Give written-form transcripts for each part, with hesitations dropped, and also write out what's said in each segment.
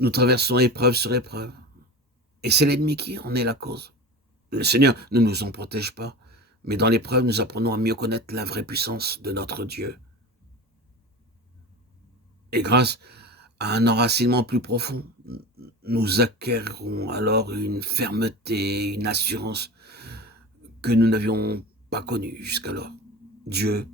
Nous traversons épreuve sur épreuve. Et c'est l'ennemi qui en est la cause. Le Seigneur ne nous en protège pas, mais dans l'épreuve, nous apprenons à mieux connaître la vraie puissance de notre Dieu. Et grâce à un enracinement plus profond, nous acquérons alors une fermeté, une assurance que nous n'avions pas connue jusqu'alors. Dieu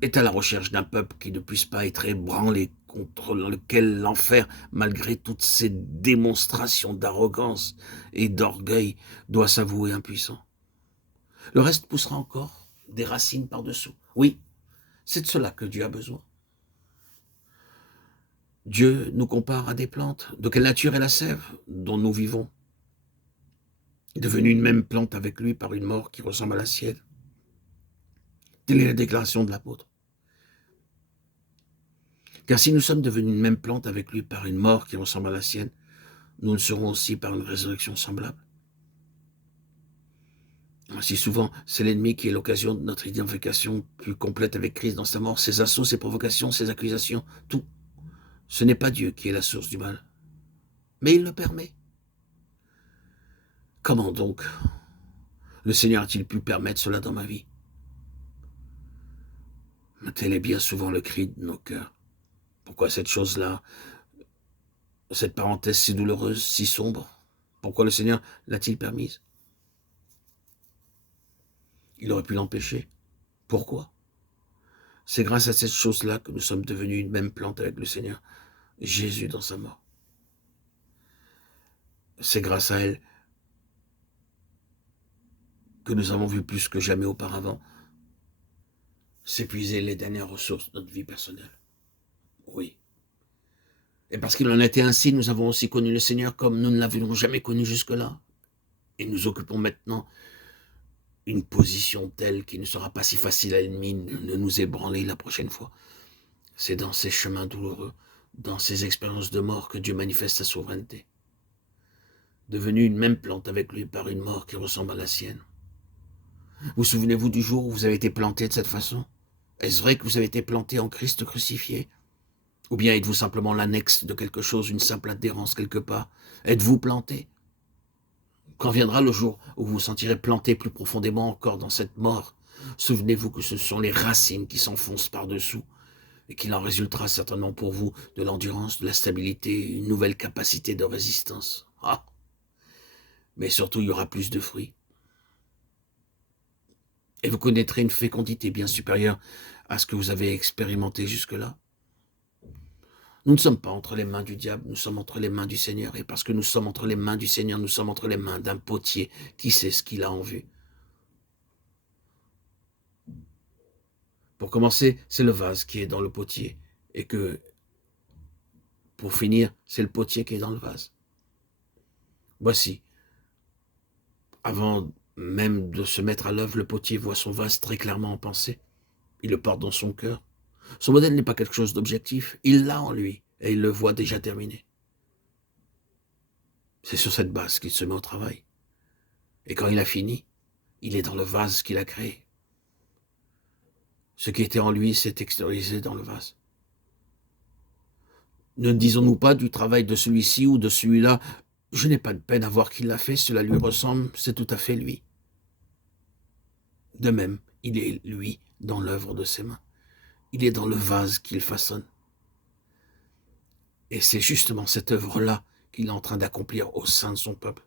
est à la recherche d'un peuple qui ne puisse pas être ébranlé, contre lequel l'enfer, malgré toutes ses démonstrations d'arrogance et d'orgueil, doit s'avouer impuissant. Le reste poussera encore des racines par-dessous. Oui, c'est de cela que Dieu a besoin. Dieu nous compare à des plantes. De quelle nature est la sève dont nous vivons? Devenue une même plante avec lui par une mort qui ressemble à la sienne. Telle est la déclaration de l'apôtre. Car si nous sommes devenus une même plante avec lui par une mort qui ressemble à la sienne, nous le serons aussi par une résurrection semblable. Si souvent, c'est l'ennemi qui est l'occasion de notre identification plus complète avec Christ dans sa mort, ses assauts, ses provocations, ses accusations, tout. Ce n'est pas Dieu qui est la source du mal, mais il le permet. Comment donc le Seigneur a-t-il pu permettre cela dans ma vie? Tel est bien souvent le cri de nos cœurs. Pourquoi cette chose-là, cette parenthèse si douloureuse, si sombre? Pourquoi le Seigneur l'a-t-il permise? Il aurait pu l'empêcher. Pourquoi? C'est grâce à cette chose-là que nous sommes devenus une même plante avec le Seigneur, Jésus dans sa mort. C'est grâce à elle que nous avons vu plus que jamais auparavant s'épuiser les dernières ressources de notre vie personnelle. Oui. Et parce qu'il en a été ainsi, nous avons aussi connu le Seigneur comme nous ne l'avions jamais connu jusque-là. Et nous occupons maintenant une position telle qu'il ne sera pas si facile à l'ennemi de nous ébranler la prochaine fois. C'est dans ces chemins douloureux, dans ces expériences de mort que Dieu manifeste sa souveraineté. Devenu une même plante avec lui par une mort qui ressemble à la sienne. Vous souvenez-vous du jour où vous avez été planté de cette façon? Est-ce vrai que vous avez été planté en Christ crucifié? Ou bien êtes-vous simplement l'annexe de quelque chose, une simple adhérence quelque part? Êtes-vous planté? Quand viendra le jour où vous vous sentirez planté plus profondément encore dans cette mort, souvenez-vous que ce sont les racines qui s'enfoncent par-dessous et qu'il en résultera certainement pour vous de l'endurance, de la stabilité, une nouvelle capacité de résistance. Ah! Mais surtout, il y aura plus de fruits. Et vous connaîtrez une fécondité bien supérieure à ce que vous avez expérimenté jusque-là. Nous ne sommes pas entre les mains du diable, nous sommes entre les mains du Seigneur. Et parce que nous sommes entre les mains du Seigneur, nous sommes entre les mains d'un potier qui sait ce qu'il a en vue. Pour commencer, c'est le vase qui est dans le potier. Et que, pour finir, c'est le potier qui est dans le vase. Voici, avant même de se mettre à l'œuvre, le potier voit son vase très clairement en pensée. Il le porte dans son cœur. Son modèle n'est pas quelque chose d'objectif, il l'a en lui, et il le voit déjà terminé. C'est sur cette base qu'il se met au travail. Et quand il a fini, il est dans le vase qu'il a créé. Ce qui était en lui s'est extériorisé dans le vase. Ne disons-nous pas du travail de celui-ci ou de celui-là, je n'ai pas de peine à voir qu'il l'a fait, cela lui ressemble, c'est tout à fait lui. De même, il est, lui, dans l'œuvre de ses mains. Il est dans le vase qu'il façonne. Et c'est justement cette œuvre-là qu'il est en train d'accomplir au sein de son peuple.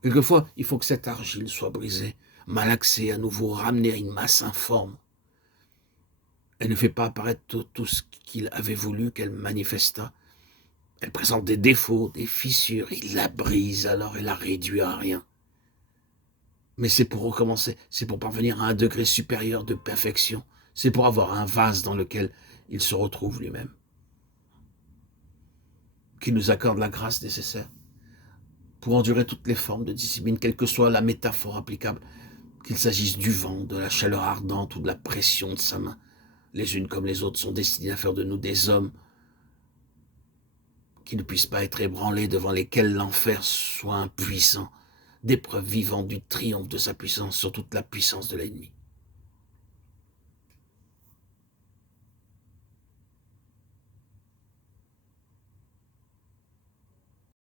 Quelquefois, il faut que cette argile soit brisée, malaxée, à nouveau ramenée à une masse informe. Elle ne fait pas apparaître tout ce qu'il avait voulu qu'elle manifestât. Elle présente des défauts, des fissures, il la brise alors et la réduit à rien. Mais c'est pour recommencer, c'est pour parvenir à un degré supérieur de perfection, c'est pour avoir un vase dans lequel il se retrouve lui-même, qui nous accorde la grâce nécessaire pour endurer toutes les formes de discipline, quelle que soit la métaphore applicable, qu'il s'agisse du vent, de la chaleur ardente ou de la pression de sa main. Les unes comme les autres sont destinées à faire de nous des hommes qui ne puissent pas être ébranlés, devant lesquels l'enfer soit impuissant, des preuves vivantes du triomphe de sa puissance sur toute la puissance de l'ennemi.